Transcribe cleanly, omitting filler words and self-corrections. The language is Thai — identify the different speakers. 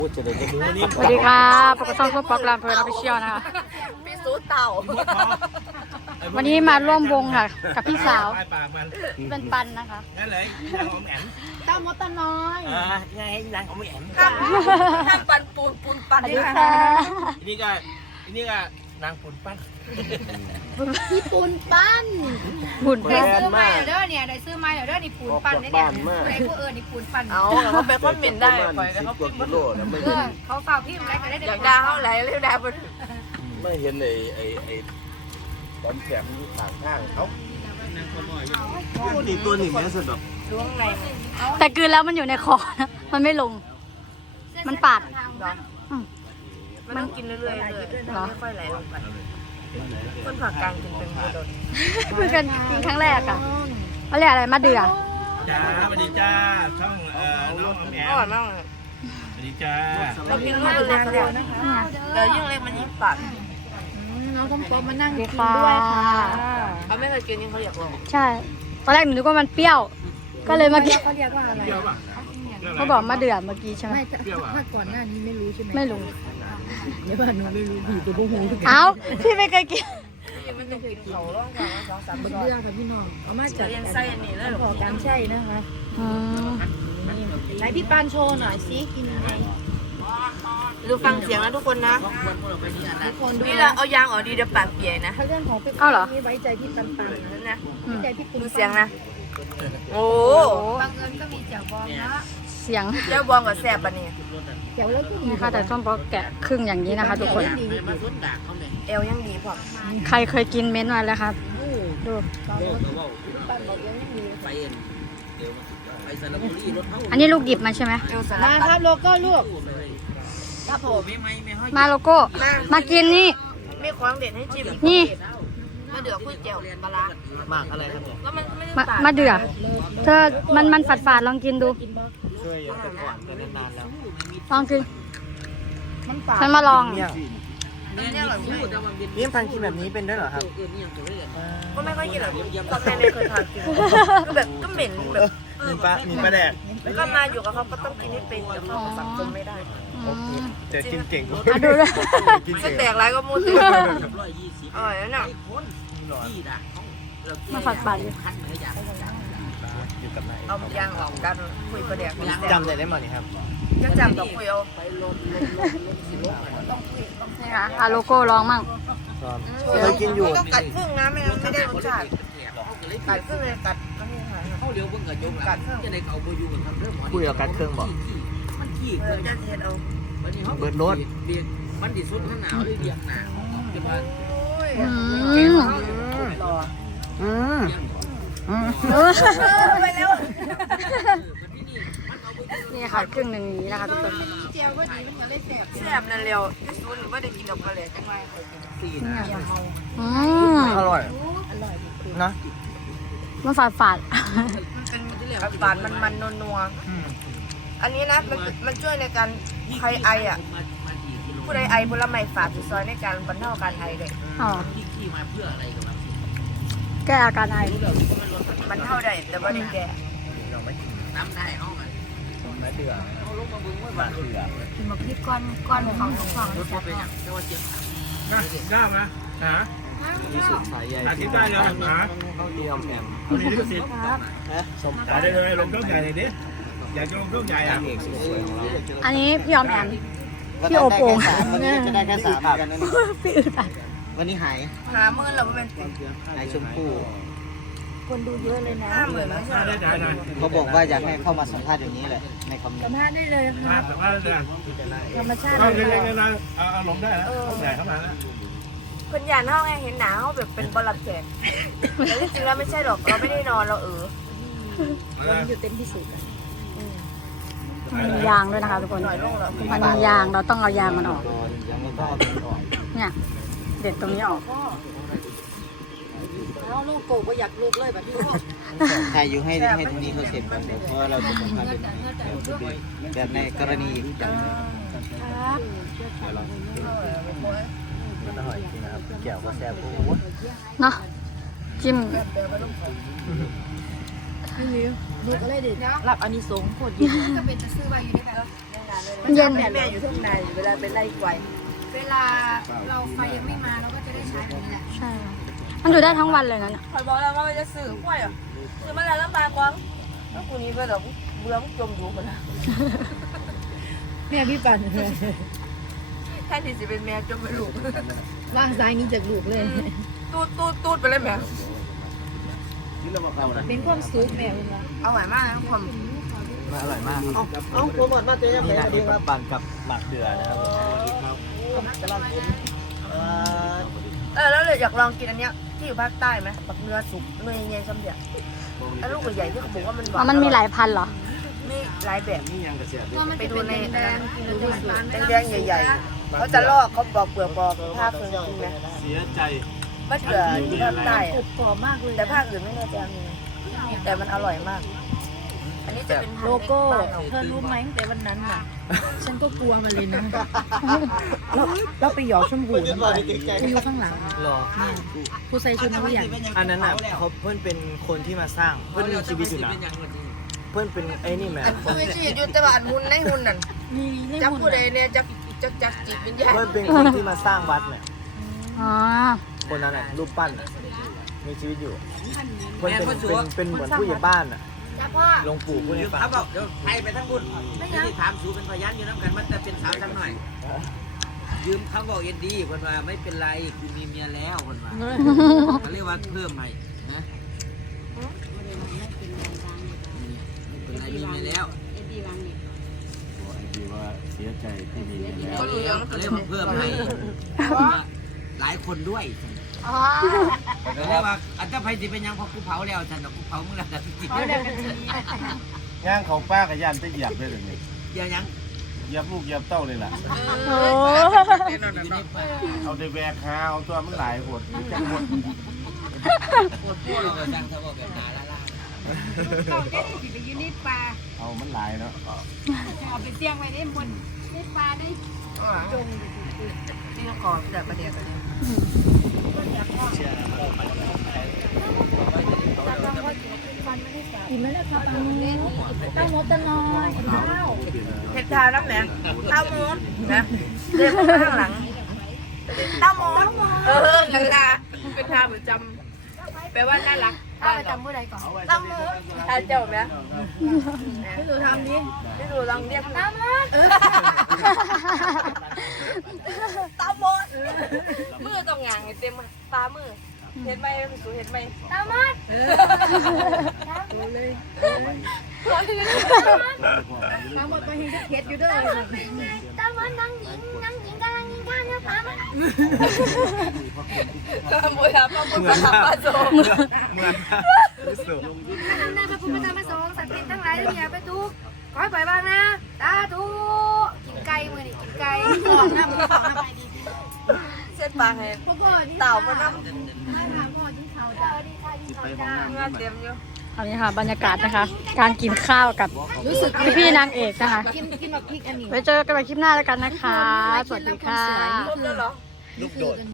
Speaker 1: สวัสดีครับปกติช่องป๊อกลามเพลินออฟฟิเชียลนะคะ
Speaker 2: พี่ซูเต่า
Speaker 1: วันนี้มาร่วมวงค่ะกับพี่สาวเป็นปันนะคะ
Speaker 3: นั่นเลยนางอมแอม
Speaker 1: เต้ามดตาน้อย
Speaker 3: ไงนางอมแอม
Speaker 2: ข้ามปันปูนปัน
Speaker 1: สวัสดี
Speaker 2: ด้วย
Speaker 1: ค่ะ
Speaker 3: นี่ก็นางปุ่นปั้น
Speaker 1: พี่ปูนปั้นหุ่น
Speaker 4: ได้
Speaker 1: แป้
Speaker 4: ซื้อมาเด้อเนี่ยได้ซื้อมาเด้อนี่ปูนปั้นเนี่ยไอ้พวกนี่ปูนปั้น
Speaker 2: เอาเขาไปคอมเมนต์ได้ปล่อยแล้วเขาพิมพ์
Speaker 4: เขาฝากพี่อะไรกันได้
Speaker 2: อยากด่าเขาไหลเรียกด่าบน
Speaker 3: ไม่เห็นไอ้ตอนแขมอยู่ข้างข้างเขาดีตัวหนึ่งเนี่ยสุดแบบ
Speaker 2: ล้วงใน
Speaker 1: แต่กลืนแล้วมันอยู่ในคอนะมันไม่ลง มันปาด
Speaker 2: มันต้องกินเรื่อยๆเลยไม่ค่อยไหลลงไปคนผักกลางกินเป็นบูดด
Speaker 1: เพิ่งกันกินครั้งแรกอ่ะเขาเรียกอะไรมะเดื่อ
Speaker 3: จ้าสวัสดีจ้าช่องน้องอมแอ
Speaker 2: อร่อย
Speaker 3: ม
Speaker 2: มากเลย
Speaker 3: สวัสดีจ้า
Speaker 2: เรากินลูกเล็กๆเดี๋ยวยิ่งเล็กมันยิ่งปัด
Speaker 4: น้องต้มมานั่ง
Speaker 1: ดี
Speaker 4: กิน
Speaker 1: ค่ะ
Speaker 4: ด้วยค่ะ
Speaker 2: เขาไม่เคยกินยิ่งเขาอยากลอง
Speaker 1: ใช่ตอนแรกหนูนึกว่ามันเปรี้ยว ก็เลยมากิน
Speaker 4: เขาเรียกว่าอะไร
Speaker 3: เปรี้ยวป่ะ
Speaker 1: เขาบอกมะเดื่อเมื่อกี้ใช่ไหม
Speaker 4: ไม่ถ้าก่อนหน้านี้ไม่รู้ใช่ไหม
Speaker 1: ไม่รู้
Speaker 4: เดี๋ยวว่าหนูไม่รู้ผีตัวพวกหูทุก
Speaker 1: เอ้าพี่ไม่เคยกิน
Speaker 2: ยังไม่ต้องกินเขาล่องกัน2-3
Speaker 4: บน
Speaker 2: ช้อน
Speaker 4: เรื่องค่ะพี่น้องเอามาจาก
Speaker 2: เรียนไส้อันนี้เลย
Speaker 4: ขอการใช่นะคะ
Speaker 1: อืม
Speaker 4: ไหนพี่ปานโชว์หน่อยซิกินยังไง
Speaker 2: ดูฟังเสียงนะทุกคนนะ
Speaker 4: ทุกคนดู
Speaker 2: นี่เราเอายางออกดีเดี๋ยวปากเปียนะ
Speaker 4: ถ้าเรื่องของพี่นี่ไว้ใจพี่ปันปัน
Speaker 2: นั่นนะ
Speaker 1: อื
Speaker 4: ไว้
Speaker 1: ม
Speaker 4: ใจพี่ปุณ
Speaker 2: ดูเสียงนะ โอ้
Speaker 4: บางเอิญก็มีเจียวบองนะ
Speaker 1: เสียง
Speaker 2: เจ้าบองกับแซ่บปะเนี่ย
Speaker 4: เจียวแล้วก็มี
Speaker 1: นี่ค่ะแต่ส้มป๊อกแกะครึ่งอย่างนี้นะคะทุกคน
Speaker 2: เอวยังดีพอ
Speaker 1: ใครเคยกินเม้นต์มาแล้วครับดู
Speaker 4: ปันบอกยังไม่มี
Speaker 1: อันนี้ลูกหยิบมาใช่ไหม
Speaker 2: เอวสาร
Speaker 4: มาค
Speaker 2: พั
Speaker 4: รั
Speaker 2: ด
Speaker 4: บโลโก้ลูก
Speaker 2: ครับผม
Speaker 1: มาโลโก้มากินนี่
Speaker 2: มีของเด็ดให้จิ้ม
Speaker 1: นี่
Speaker 2: มะเดือกุ้ยเจียวปลาร้า
Speaker 3: หมากอะไรครับเนี่ย
Speaker 2: แล้วมันไม่ได้
Speaker 1: มา
Speaker 2: ฝาด
Speaker 1: มาเดือเธอมันฝาดๆลองกินดู
Speaker 3: เคยแต่ก่อนแต่นานแล้ว
Speaker 1: ลองกิน
Speaker 4: มันฝา
Speaker 1: ฉันมาลอง
Speaker 2: เนี่ยอร่อยมาก
Speaker 3: นี่พันกินแบบนี้เป็นด้วยเหรอครับ
Speaker 2: ก็ไม่ค่อยกินหรอกตอนแม่ไม่เคยทานกินก็แบบก็เหม็นแบบ
Speaker 3: มีปลาแดก
Speaker 2: แล้วก็มาอยู่กับเขาก็ต้องกินให้เป็นเดี๋ยวเขาสังคมไม่ได้
Speaker 1: อืม
Speaker 3: แต่กินเก่ง
Speaker 1: มาดูด้วย
Speaker 2: ก็แตกร้ายก็มูดติอร่อยนั่นน่ะ
Speaker 1: มาฝาดๆอยู่
Speaker 3: อยู่กับนาย
Speaker 2: เอายางออกกันคุยประเดี๋ยว
Speaker 3: จำได้ไหมนี่ครับ
Speaker 2: จะจำกับคุยเอา
Speaker 1: นี่ค่ะอาโลโก้ลองมั่ง
Speaker 3: เคยกินอยู่
Speaker 2: ต้องกัดครึ่งนะไม่งั้นไม่ได้รสชาติกัดครึ่งเลยกัดไม่ได้หายกัดครึ่ง
Speaker 3: คุยกับการเครื่องบอก
Speaker 2: จะเทเอา
Speaker 3: เบิร์ดรถ
Speaker 1: อืม
Speaker 3: อืม
Speaker 2: ไปแล้ว
Speaker 1: นี่ค่ะครึ่งหนึ่งนี้นะคะทุกคน
Speaker 4: เจียวก็ดีมันก็เลยแสบ
Speaker 2: แซ่บนั่นเร็วที่สุดไม่ได้กินดอกมะเลยจังไง
Speaker 1: อืม
Speaker 3: อร่อยนะ
Speaker 1: มันฝาด
Speaker 2: หวานมันนัวอันนี้นะมันช่วยในการใครไออ่ะผู้ใดไอผลไม้ฝาดซอยในการบรรเทาการไอเลย
Speaker 1: ๆอ๋อแก้อาการไอ
Speaker 2: มันเท่าได้แต่ว่าได้แก่
Speaker 3: ไม่เดือดมาเดือด
Speaker 4: กินมาพี่ก้อนของทุกฝั่งเลยจ้ะ
Speaker 3: นะกล้ามาหา
Speaker 5: ที่สุดสายใย
Speaker 3: อาทิตย์ได้เลยหา
Speaker 5: ที่ออมแอม
Speaker 3: เอาดีที่สุด
Speaker 5: สม
Speaker 3: ได้เลยลงเครื่องใหญ่เลยดิอยากจะลงเครื่องใหญ่อ่ะ
Speaker 5: เอกสวยๆของเรา
Speaker 1: อันนี้พี่ออมแอม พี่โอโปง
Speaker 5: วันนี้จะได้แค่3เหมือนกันนะนี่
Speaker 1: พี่อึดอัด
Speaker 5: วันนี้หาย
Speaker 2: 50,000เราก็เป็นติด
Speaker 5: หายชมพู่
Speaker 4: คนดูเยอะเลยนะ
Speaker 2: 50,000ไม่ใช่
Speaker 3: ได้ได้ได้
Speaker 5: เขาบอกว่าอยากให้เข้ามาสัมภาษณ์อย่างนี้แหละในคอมเม
Speaker 4: สั
Speaker 5: น
Speaker 4: ม
Speaker 5: ต์
Speaker 4: ภาษณ์ได้เลยค่ะ
Speaker 3: มาแต่ว่าเดือด
Speaker 4: ธรรมชาติ
Speaker 3: เอา
Speaker 4: เล
Speaker 3: เล็
Speaker 4: ย
Speaker 3: กๆนะเอาลงได้แล้วใหญ่เข้ามาแล้ว
Speaker 2: คนยานห้องเห็นหนาวแบบเป็นบอลลับแขกแต่จริงๆแล้วไม่ใช่หรอกเราไม่ได้นอนเรา
Speaker 4: วันอยู่เต็มที่สุด
Speaker 1: มันมียางด้วยนะคะทุกคน
Speaker 2: หน่อยลงแล้ว
Speaker 1: มันมียางเราต้องเอายางมันออก
Speaker 5: แล้วก็เอาเป็นออก
Speaker 1: เนี่ย เด็ดตรงนี้ออก
Speaker 4: แล้วลูกโกก็อยากลูกเลยแบบพี่พ่อ
Speaker 5: ถ่ายอยู่ให้ตรงนี้เขาเสร็จก่อนเดี๋ยวเพราะว่าเราจะสัมภาษณ์แบบในกรณีอย่างนี้
Speaker 4: ครับ
Speaker 5: มันอร่อยจริงนะครับแก้วก็แซ่บโอ้โห
Speaker 1: เนาะจิ้ม
Speaker 4: ลูกอะไรเด็ดหลับอันนี้สงโคตรเย็นก็เป็นจะซื้อไว้อยู่ด้วยกัน
Speaker 1: เย็น
Speaker 2: แม่อยู่ข้างในเวลาไปไล่ไกว
Speaker 4: เวลาเราไฟยังไม่มาเราก็จะได้ใช้แบบนี้แหละ
Speaker 1: ใช่ มันอยู่ได้ทั้งวันเลยนั่นอะ
Speaker 2: คอยบอกแล้วว่าจะซื้อกล้วยอ่ะซื้อมาแล้วลำบากกว่าแล้วกูนี้ก็แบบเบื่อมันจมอยู่คนละ
Speaker 4: แม่พี่ปั่น
Speaker 2: แทนที่จะเป็นแม่จมไปลูก
Speaker 4: ว่างซ้ายนี้จากลูกเลย
Speaker 2: ตูดไปเลยแม่
Speaker 4: เป็นความสุขแม่คุณละ
Speaker 2: อร่อยมากนะทุกคน
Speaker 5: อร่อยมากเอาโปรโมทมาเจ๊นี่นะที่ปั่นกับหมักเดือนะครับ
Speaker 2: แล้วเลยอยากลองกินอันเนี้ยที่อยู่ภาคใต้ไหมแบบเนื้อสุกเนื้อเย็นๆซ้ำเดียวแล้วลูกใหญ่ๆที่เขาบอกว่ามันห
Speaker 1: อ๋
Speaker 2: วา
Speaker 1: อน มันมีหลายพันธุ์เหรอ
Speaker 2: มีหลายแบบ
Speaker 4: ก็มัน
Speaker 2: ไป
Speaker 4: จะ
Speaker 2: ดู
Speaker 4: เป็น
Speaker 2: ใน
Speaker 4: แดงๆกินแล้ว
Speaker 2: ดู
Speaker 4: จะ
Speaker 2: สู
Speaker 4: หวาน
Speaker 2: ตรแดงๆใหญ่ๆเขาจะลอกเขาปอกเปลือกปอกภาคเคยกินไหม
Speaker 3: เสียใจ
Speaker 2: มะเขือที่ภาคใต้
Speaker 4: กรุบกรอบมากเลย
Speaker 2: แต่ภาคอื่นไม่แน่ใจมีแต่มันอร่อยมาก อันนี้จะเป็น
Speaker 4: โลโก้เธอรู้ไหมตั้งแต่วันนั้นน่ะฉันก็กลัวมันเลยนะเราไปหยอกชมพูกูอยู่ข้างหลัง
Speaker 5: หรอ
Speaker 4: กูใส่ชุดนักเรียน
Speaker 5: อันนั้นอ่ะเขาเพื่อนเป็นคนที่มาสร้างเพื่อนมีชีวิตอยู่นะเพื่อนเป็นไอ้นี่แหม่
Speaker 2: คือไม่ใช่ยุทธบาทหุ่นในหุ่นนั่น
Speaker 4: มีใน
Speaker 2: จับ
Speaker 4: หุ่น
Speaker 2: ผู้ใดเนี่ยจับจิตวิญญาณ
Speaker 5: เพื่อนเป็นคนที่มาสร้างวัดเนี่ย
Speaker 1: อ๋อ
Speaker 5: คนนั้นอ่ะรูปปั้นอ่ะมีชีวิตอยู่เพื่อนเป็นเหมือนผู้ใหญ่บ้านอ่ะ
Speaker 2: จับพ่อ
Speaker 5: หลวงปู่ผู้ใหญ่บ้าน
Speaker 6: เขาบอกเดี๋ยวใครไปทั้งบุญไม่ได้ถามสูเป็นพยานอยู่น้ำกันมันจะเป็นสาวจังหน่อย ยืมเขาบอกเอ็นดีคนว่าไม่เป็นไรกูมีเมียแล้วคนว่าเขาเรียกว่าเพิ่มใหม่นะไม่เป็นไรมีเมียแล้ว
Speaker 3: ดีว่าเสียใจที่มีแล้ว
Speaker 6: เขาเรียกว่าเพิ่มให้หลายคนด้วย
Speaker 1: อ๋อ
Speaker 6: เขาเรียกว่าอันจะไปสิเป็นยังพอกูเผาแล้วฉันกูเผามึงแล้วแต่จริง
Speaker 3: ย่างเขาป้ากับย่านไปเหยียบเลยเลย
Speaker 6: เดี๋ยวยัง
Speaker 3: เหยียบลูกเหยียบเต้าเลยล่ะ
Speaker 1: โอ้
Speaker 3: เอาได้แวกหาเอาตัวมันหลายหดจังหมด
Speaker 6: พวกเราก็จังเขาบอกแบบนาล่า
Speaker 4: เราได้สิไปยืนในป่า
Speaker 3: เอามันหลายเนาะ
Speaker 4: เอาไปเสี่ยงไว้ได้บนในป่าได้
Speaker 2: นี่ต้องขอแต่ประเดี๋ยวกันเนี่ย
Speaker 4: กินไหมล่ะครับตั้งงบตะนอยข้าว
Speaker 2: เห็ดทาน้ำแหนมเต้ามดนะเรียกข้างหลังเต้ามดนั่นละเป็นทาเหมือนจำแปลว่าน่ารัก
Speaker 4: จำเมื่อไรก่อน
Speaker 2: เต้ามดทาเจ้าไหม
Speaker 4: พี่ดูทำดิ
Speaker 2: พี่ดูลองเรียกเต้ามดเต้ามดมือต้องงางเต็มตามือเห็นไหมสูเห็นไหมเต้ามด
Speaker 4: น้ำมันไปเห็นเห็ดอยู่ด้วย
Speaker 2: ตามวันนั่งหญิงกำลังยิงข้าวเนี่ยป้ามาบุญป้าบุญป้าป้าโจ
Speaker 5: เหมือนสุด
Speaker 4: ทำได้พระพุทธธรรมสงฆ์สัตว์เป็นทั้งหลายอย่าไปทุกข์ขอให้ปล่อยบ้างนะสาธุกินไก่มือนี่กินไก่ของน้ำของน้ำไปดี
Speaker 2: เส้นปลาเห็ด
Speaker 4: พ่อพ่อนี่
Speaker 2: เต่ามันน้
Speaker 4: ไม่ถามพ่อจิ้งเขาจ้าดีค่ะจิ้งเขาจ้า
Speaker 2: ำเงื่อเต็มอยู่
Speaker 1: อันนี้ค่ะบรรยากาศนะคะ การกินข้าวกับ
Speaker 4: รู้สึก
Speaker 1: พี่ๆนางเอกนะคะ
Speaker 4: กินแบบพริกอันนี้
Speaker 1: ไว้เจอกันใหม่คลิปหน้าแล้วกันนะคะ สวัสดีค่ะ
Speaker 2: ครบแล้วเหรอ
Speaker 5: ลูกโดด